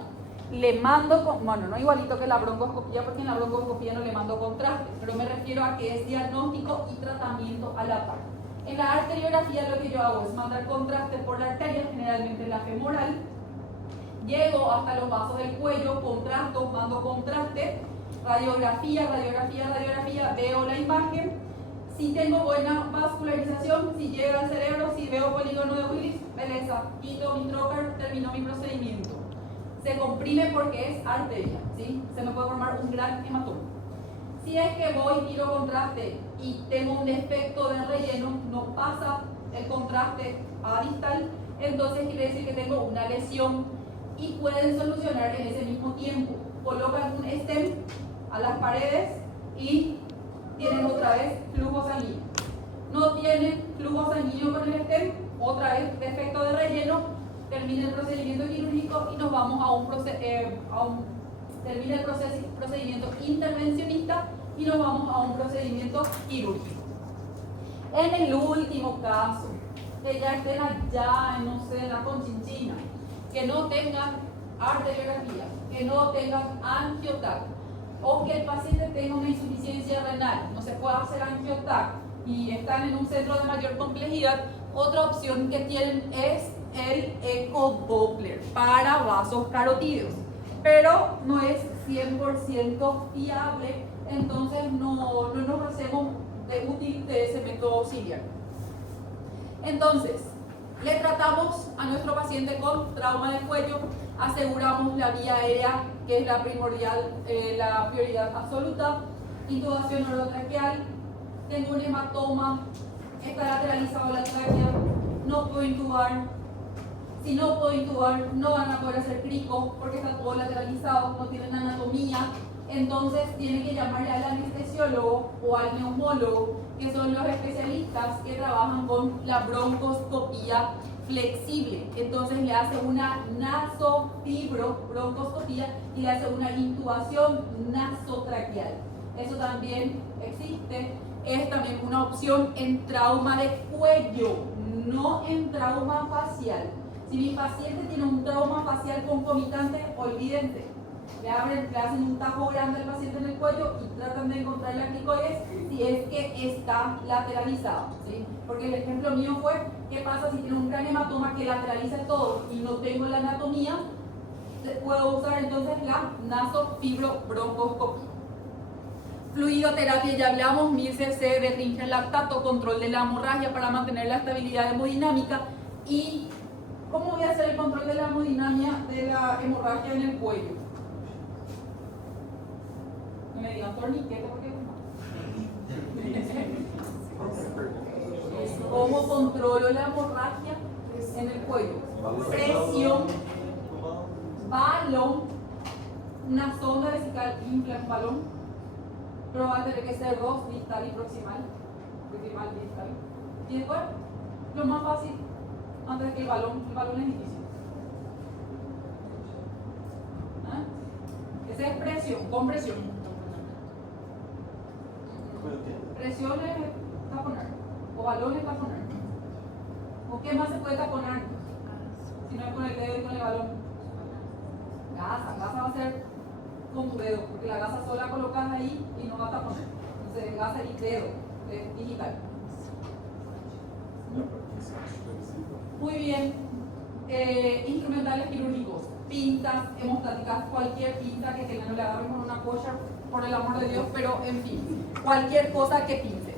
Le mando, bueno, no igualito que la broncoscopía, porque en la broncoscopía no le mando contraste, pero me refiero a que es diagnóstico y tratamiento a la par. En la arteriografía lo que yo hago es mandar contraste por la arteria, generalmente la femoral, llego hasta los vasos del cuello, contrasto, mando contraste, radiografía, veo la imagen. Si tengo buena vascularización, si llega al cerebro, si veo polígono de Willis, belleza, quito mi trocar, termino mi procedimiento. Se comprime porque es arteria, ¿sí? Se me puede formar un gran hematoma. Si es que voy, tiro contraste y tengo un defecto de relleno, no pasa el contraste a distal, entonces quiere decir que tengo una lesión y pueden solucionar en ese mismo tiempo. Colocan un stent a las paredes y tienen otra vez flujo sanguíneo. No tienen flujo sanguíneo con el stent, otra vez defecto de relleno, termina el procedimiento quirúrgico y nos vamos termina el procedimiento intervencionista y nos vamos a un procedimiento quirúrgico. En el último caso, que ya estén allá, no sé, en la Conchinchina, que no tengan arteriografía, que no tengan angiotac, o que el paciente tenga una insuficiencia renal, no se pueda hacer angiotac y están en un centro de mayor complejidad, otra opción que tienen es el ecodoppler para vasos carotídeos, pero no es 100% fiable, entonces no nos hacemos de útil de ese método auxiliar. Entonces, le tratamos a nuestro paciente con trauma de cuello, aseguramos la vía aérea, que es la primordial, la prioridad absoluta, intubación orotraqueal, tengo un hematoma, está lateralizado la tráquea, no puedo intubar. Si no puedo intubar, no van a poder hacer crico porque está todo lateralizado, no tienen anatomía. Entonces tienen que llamarle al anestesiólogo o al neumólogo, que son los especialistas que trabajan con la broncoscopía flexible. Entonces le hace una nasofibro-broncoscopía y le hace una intubación nasotraqueal. Eso también existe es también una opción en trauma de cuello, no en trauma facial. Si mi paciente tiene un trauma facial concomitante, olvídense. Le hacen un tajo grande al paciente en el cuello y tratan de encontrar la cricoides si es que está lateralizado, ¿sí? Porque el ejemplo mío fue, ¿qué pasa si tiene un gran hematoma que lateraliza todo y no tengo la anatomía? Puedo usar entonces la nasofibrobroncoscopia. Fluidoterapia, ya hablamos, 1000 cc de Ringer lactato, control de la hemorragia para mantener la estabilidad hemodinámica. ¿Y cómo voy a hacer el control de la hemodinamia de la hemorragia en el cuello? No me digan torniquete porque ¿cómo controlo la hemorragia en el cuello? Presión, balón, una sonda vesical infla un balón, pero va a tener que ser dos, distal y proximal, distal. Y después, lo más fácil, antes que el balón es difícil. ¿Ah? Esa es presión, compresión. Presión es taponar, o balón es taponar. ¿O qué más se puede taponar? Si no es con el dedo y con el balón. Gasa va a ser con tu dedo, porque la gasa sola colocas ahí y no va a taponar. Entonces, gasa y dedo, es digital. Muy bien. Instrumentales quirúrgicos, pinzas hemostáticas, cualquier pinza que tengan, no le agarren con una kosher, por el amor de Dios, pero en fin, cualquier cosa que pince.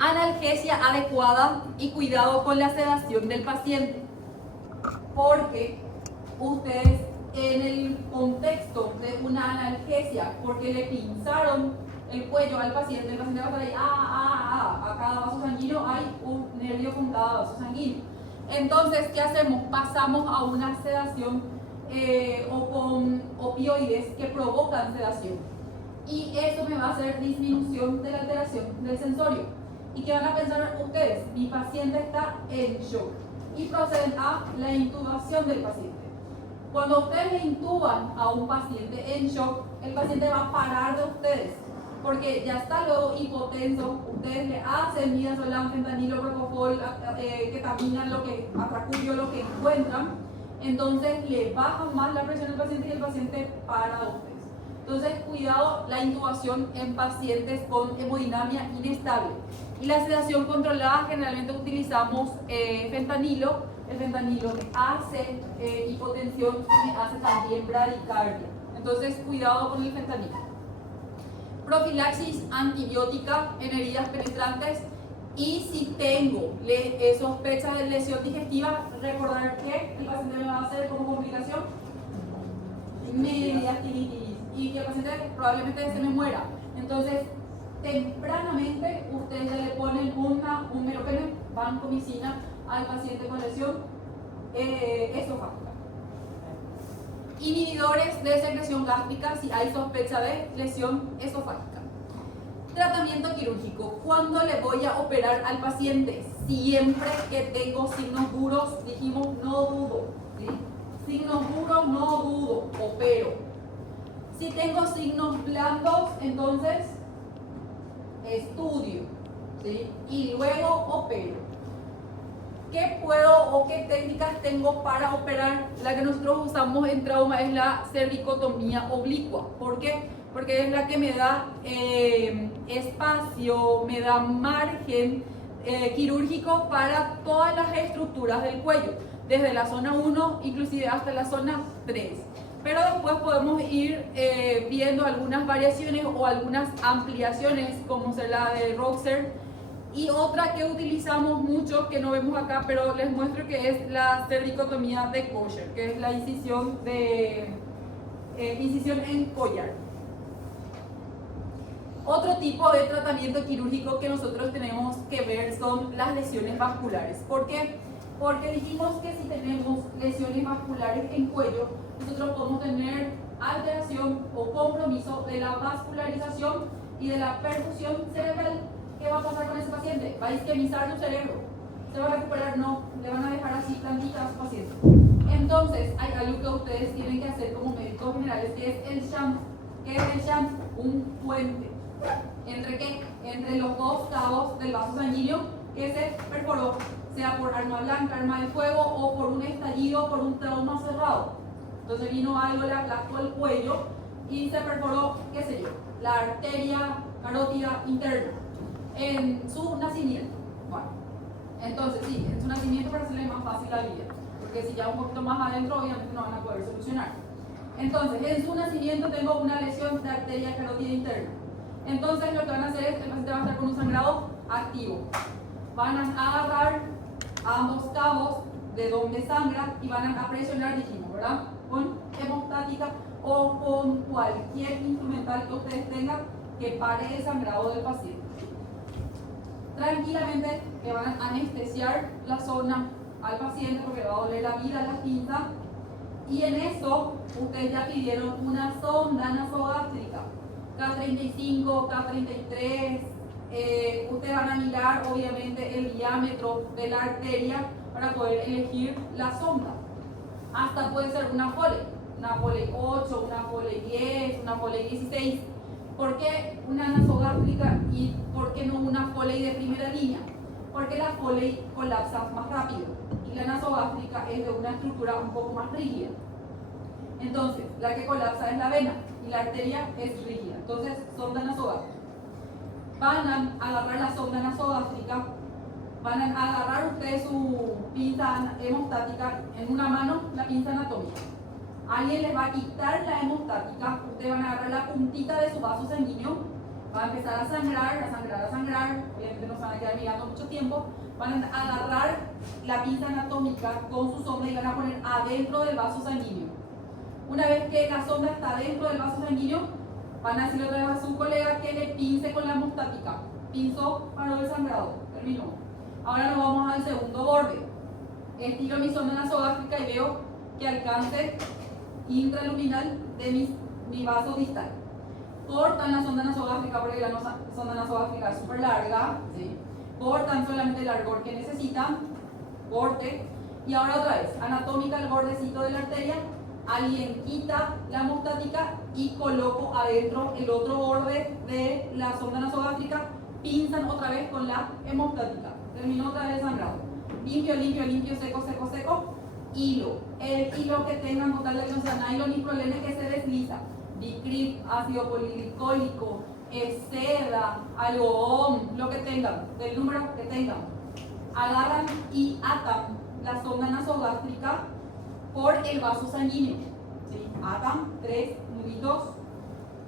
Analgesia adecuada y cuidado con la sedación del paciente, porque ustedes en el contexto de una analgesia, porque le pinzaron el cuello al paciente, el paciente va a estar ahí, a cada vaso sanguíneo hay un nervio con cada vaso sanguíneo. Entonces, ¿qué hacemos? Pasamos a una sedación o con opioides que provocan sedación. Y eso me va a hacer disminución de la alteración del sensorio. ¿Y qué van a pensar ustedes? Mi paciente está en shock. Y proceden a la intubación del paciente. Cuando ustedes le intuban a un paciente en shock, el paciente va a parar de ustedes. Porque ya está luego hipotenso, ustedes le hacen midazolam, fentanilo, propofol, ketamina, atracuyo, lo que encuentran, entonces le bajan más la presión al paciente y el paciente para de ustedes. Entonces, cuidado la intubación en pacientes con hemodinamia inestable. Y la sedación controlada, generalmente utilizamos fentanilo. El fentanilo hace hipotensión y hace también bradicardia. Entonces, cuidado con el fentanilo. Profilaxis antibiótica en heridas penetrantes, y si tengo sospecha de lesión digestiva, recordar que el paciente me va a hacer como complicación mediastinitis y que el paciente probablemente se me muera. Entonces, tempranamente ustedes ya le ponen un meropenem, vancomicina al paciente con lesión esofágica. Inhibidores de secreción gástrica si hay sospecha de lesión esofágica. Tratamiento quirúrgico. ¿Cuándo le voy a operar al paciente? Siempre que tengo signos duros, dijimos no dudo, ¿sí? Signos duros no dudo, opero. Si tengo signos blandos, entonces estudio, ¿sí? Y luego opero. ¿Qué puedo o qué técnicas tengo para operar? La que nosotros usamos en trauma es la cervicotomía oblicua. ¿Por qué? Porque es la que me da espacio, me da margen quirúrgico para todas las estructuras del cuello, desde la zona 1 inclusive hasta la zona 3. Pero después podemos ir viendo algunas variaciones o algunas ampliaciones, como será la de Roxer. Y otra que utilizamos mucho, que no vemos acá, pero les muestro, que es la cervicotomía de Kosher, que es la incisión en collar. Otro tipo de tratamiento quirúrgico que nosotros tenemos que ver son las lesiones vasculares. ¿Por qué? Porque dijimos que si tenemos lesiones vasculares en cuello, nosotros podemos tener alteración o compromiso de la vascularización y de la perfusión cerebral. ¿Qué va a pasar con ese paciente? ¿Va a isquemizar su cerebro? ¿Se va a recuperar? No, le van a dejar así plantita a su paciente. Entonces, hay algo que ustedes tienen que hacer como médicos generales, que es el shunt. ¿Qué es el shunt? Un puente. ¿Entre qué? Entre los dos cabos del vaso sanguíneo que se perforó, sea por arma blanca, arma de fuego o por un estallido, por un trauma cerrado. Entonces vino algo, le aplastó el cuello y se perforó, qué sé yo, la arteria carótida interna en su nacimiento. Bueno, entonces sí, en su nacimiento para hacerle más fácil la vida, porque si ya un poquito más adentro obviamente no van a poder solucionar. Entonces, en su nacimiento tengo una lesión de arteria carótida interna. Entonces lo que van a hacer es, el paciente va a estar con un sangrado activo. Van a agarrar ambos cabos de donde sangra y van a presionar, dijimos, ¿verdad? Con hemostática o con cualquier instrumental que ustedes tengan que pare el sangrado del paciente. Tranquilamente que van a anestesiar la zona al paciente porque le va a doler la vida a la pinza. Y en eso ustedes ya pidieron una sonda nasogástrica, K35, K33. Ustedes van a mirar obviamente el diámetro de la arteria para poder elegir la sonda. Hasta puede ser una Foley 8, una Foley 10, una Foley 16. ¿Por qué una nasogástrica y por qué no una Foley de primera línea? Porque la Foley colapsa más rápido y la nasogástrica es de una estructura un poco más rígida. Entonces, la que colapsa es la vena y la arteria es rígida. Entonces, sonda nasogástrica. Van a agarrar la sonda nasogástrica, van a agarrar ustedes su pinza hemostática en una mano, la pinza anatómica. Alguien les va a quitar la hemostática, ustedes van a agarrar la puntita de su vaso sanguíneo, va a empezar a sangrar, obviamente no se van a quedar mirando mucho tiempo, van a agarrar la pinza anatómica con su sonda y van a poner adentro del vaso sanguíneo. Una vez que la sonda está dentro del vaso sanguíneo, van a decirle otra vez a su colega que le pince con la hemostática. Pinzó, paró el sangrado, terminó. Ahora nos vamos al segundo borde. Estiro mi sonda nasogástrica y veo que alcance intraluminal de mi vaso distal. Cortan la sonda nasogástrica porque la sonda nasogástrica es súper larga, ¿sí? Cortan solamente el largor que necesitan, corte. Y ahora otra vez, anatómica el bordecito de la arteria. Alguien quita la hemostática y coloco adentro el otro borde de la sonda nasogástrica, pinzan otra vez con la hemostática. Terminó otra vez el sangrado. Limpio, seco. Hilo. El hilo que tengan con tal de que no sea nylon ni prolene que se desliza. Bicrip, ácido polglicólico, seda, algodón, lo que tengan, del número que tengan. Agarran y atan la sonda nasogástrica por el vaso sanguíneo. ¿Sí? Atan 3 nuditos.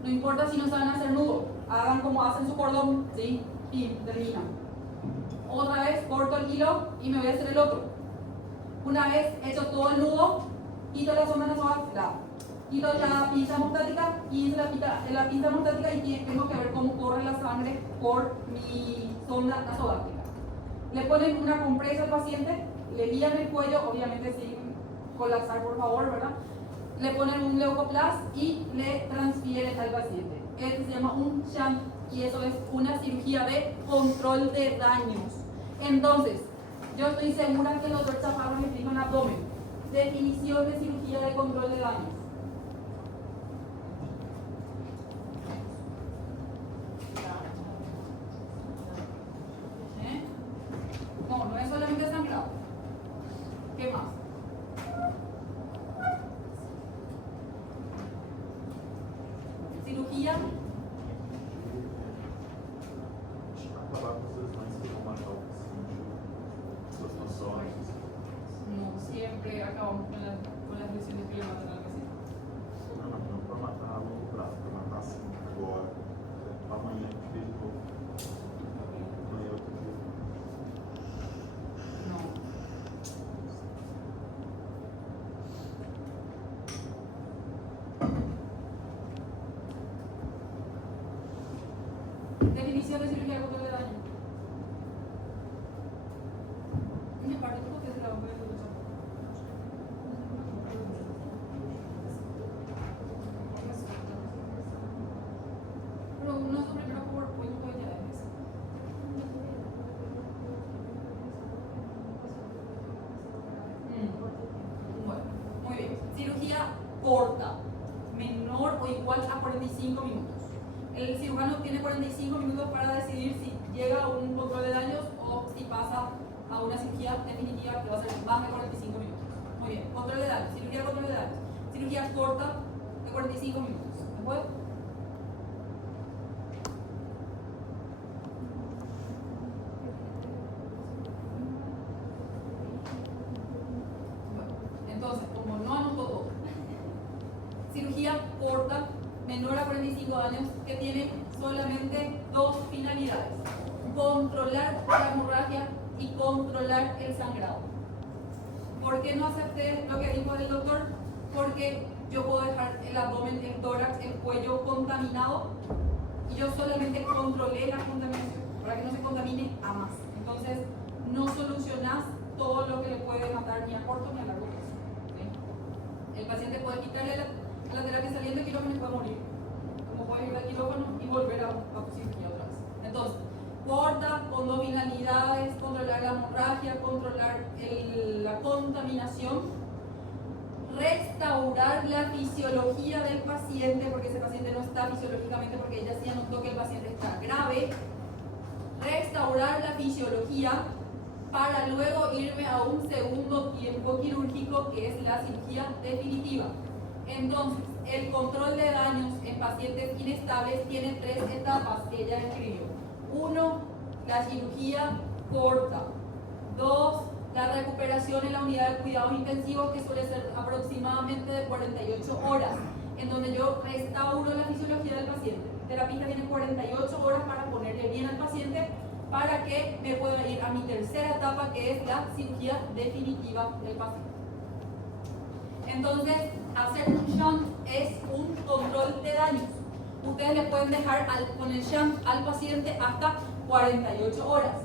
No importa si no saben hacer nudo, hagan como hacen su cordón. ¿Sí? Y terminan. Otra vez corto el hilo y me voy a hacer el otro. Una vez hecho todo el nudo, quito la sonda nasogástrica, quito la pinza hemostática y la pinza hemostática y tengo que ver cómo corre la sangre por mi sonda nasogástrica. Le ponen una compresa al paciente, le lían el cuello, obviamente sin colapsar por favor, ¿verdad? Le ponen un leucoplast y le transfieren al paciente. Este se llama un shunt y eso es una cirugía de control de daños. Entonces, yo estoy segura que el doctor Chaparro me explica en abdomen. Definición de cirugía de control de daños. No es solamente sangrado. ¿Qué más? Cirugía. No siempre acabamos con las lesiones que le matan al paciente. Não para matar a longo prazo, para matar assim agora. Amanhã a gente vê amanhã outro dia. No. Definición de cirugía de control de daño. Me parece que se la voy a ver. Pero uno su primero PowerPoint puede ya es eso. Bueno, muy bien. Cirugía corta, menor o igual a 45 minutos. El cirujano tiene 45 minutos para decidir si llega a un control de daños o si pasa a una cirugía definitiva que va a ser más de 45 minutos. Muy bien, control de daños, cirugía control de daños. Cirugía corta de 45 minutos. ¿De acuerdo? Bueno, entonces, como no anotó todo, cirugía corta menor a 45 años que tiene solamente dos finalidades: controlar la hemorragia y controlar el sangrado. ¿Por qué no acepté lo que dijo el doctor? Porque yo puedo dejar el abdomen, el tórax, el cuello contaminado y yo solamente controlé la contaminación para que no se contamine a más. Entonces, no solucionás todo lo que le puede matar ni a corto ni a largo plazo. ¿Sí? El paciente puede quitarle la terapia saliendo del quirófano y puede morir. Como puede ir al quirófano y volver a tu cirugía otra vez. Entonces, corta, con dos finalidades: controlar la hemorragia, controlar la contaminación, restaurar la fisiología del paciente, porque ese paciente no está fisiológicamente, porque ella sí anotó que el paciente está grave. Restaurar la fisiología para luego irme a un segundo tiempo quirúrgico, que es la cirugía definitiva. Entonces, el control de daños en pacientes inestables tiene tres etapas que ella escribió. 1, la cirugía corta. 2, la recuperación en la unidad de cuidados intensivos, que suele ser aproximadamente de 48 horas, en donde yo restauro la fisiología del paciente. El terapista tiene 48 horas para ponerle bien al paciente para que me pueda ir a mi tercera etapa, que es la cirugía definitiva del paciente. Entonces, hacer un shunt es un control de daños. Ustedes le pueden dejar con el shunt al paciente hasta 48 horas.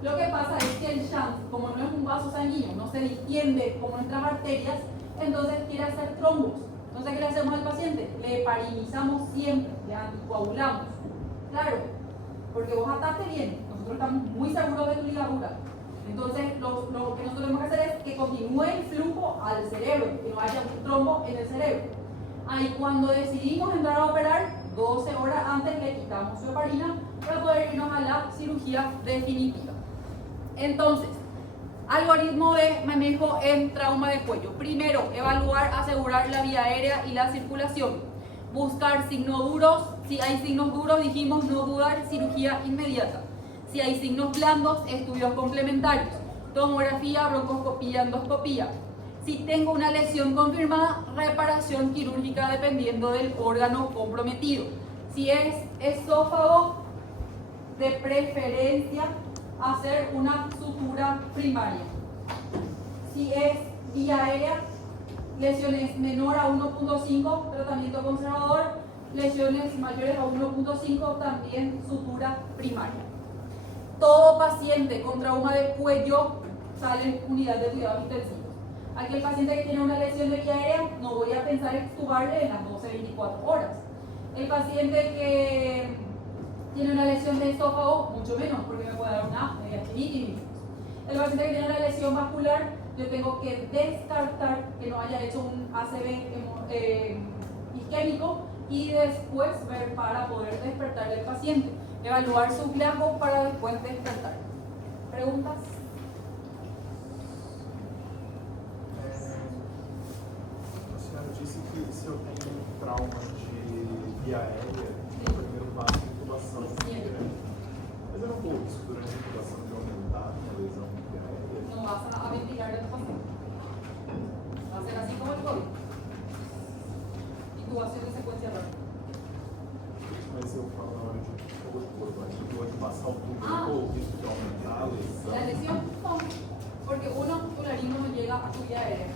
Lo que pasa es que el shunt, como no es un vaso sanguíneo, no se distiende como nuestras arterias, entonces quiere hacer trombos. Entonces, ¿qué le hacemos al paciente? Le heparinizamos siempre, le anticoagulamos. Claro, porque vos ataste bien, nosotros estamos muy seguros de tu ligadura. Entonces, lo que nosotros tenemos que hacer es que continúe el flujo al cerebro, que no haya un trombo en el cerebro. Ahí, cuando decidimos entrar a operar, 12 horas antes le quitamos su heparina para poder irnos a la cirugía definitiva. Entonces, algoritmo de manejo en trauma de cuello. Primero, evaluar, asegurar la vía aérea y la circulación. Buscar signos duros. Si hay signos duros, dijimos no dudar, cirugía inmediata. Si hay signos blandos, estudios complementarios. Tomografía, broncoscopía, endoscopía. Si tengo una lesión confirmada, reparación quirúrgica dependiendo del órgano comprometido. Si es esófago, de preferencia hacer una sutura primaria. Si es vía aérea, lesiones menor a 1.5, tratamiento conservador. Lesiones mayores a 1.5, también sutura primaria. Todo paciente con trauma de cuello sale en unidad de cuidados intensivos. Aquel paciente que tiene una lesión de vía aérea, no voy a pensar en extubarle en las 12-24 horas. El paciente que tiene una lesión de esófago, mucho menos, porque me puede dar una mediastinitis. El paciente que tiene una lesión vascular, yo tengo que descartar que no haya hecho un ACV isquémico y después ver para poder despertar al paciente. Evaluar su flaco para después despertar. ¿Preguntas? A senhora disse que se eu tenho um trauma de via aérea, o primeiro passo é a intubação. Mas eu não corro risco durante a intubação de aumentar a minha lesão de via aérea? No vas a ventilar a tu paciente. Va a ser así como el COVID. Intubación de secuencia rápida. Mas eu falo na hora de passar o tubo, eu corro o risco de aumentar a lesão. La lesión no, porque tu laringo no llega a tu vía aérea.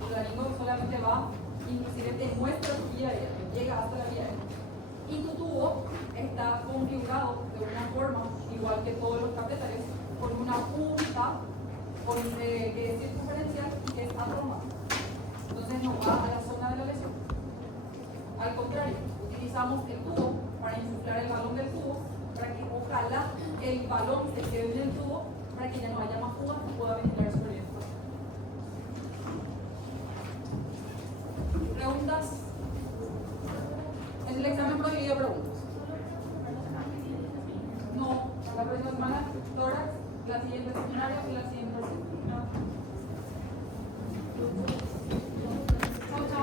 Tu laringo solamente va, inclusive te muestra tu vía aérea, no llega hasta la vía aérea. Y tu tubo está configurado de una forma, igual que todos los catéteres, con una punta que es circunferencial y que es atromada. Entonces no va a la zona de la lesión. Al contrario, utilizamos el tubo para insuflar el balón del tubo, para que ojalá el balón se quede en el tubo, para que ya no haya más fugas y pueda ventilar súper bien. ¿Preguntas? Es el examen prohibido de preguntas. funcionarios y la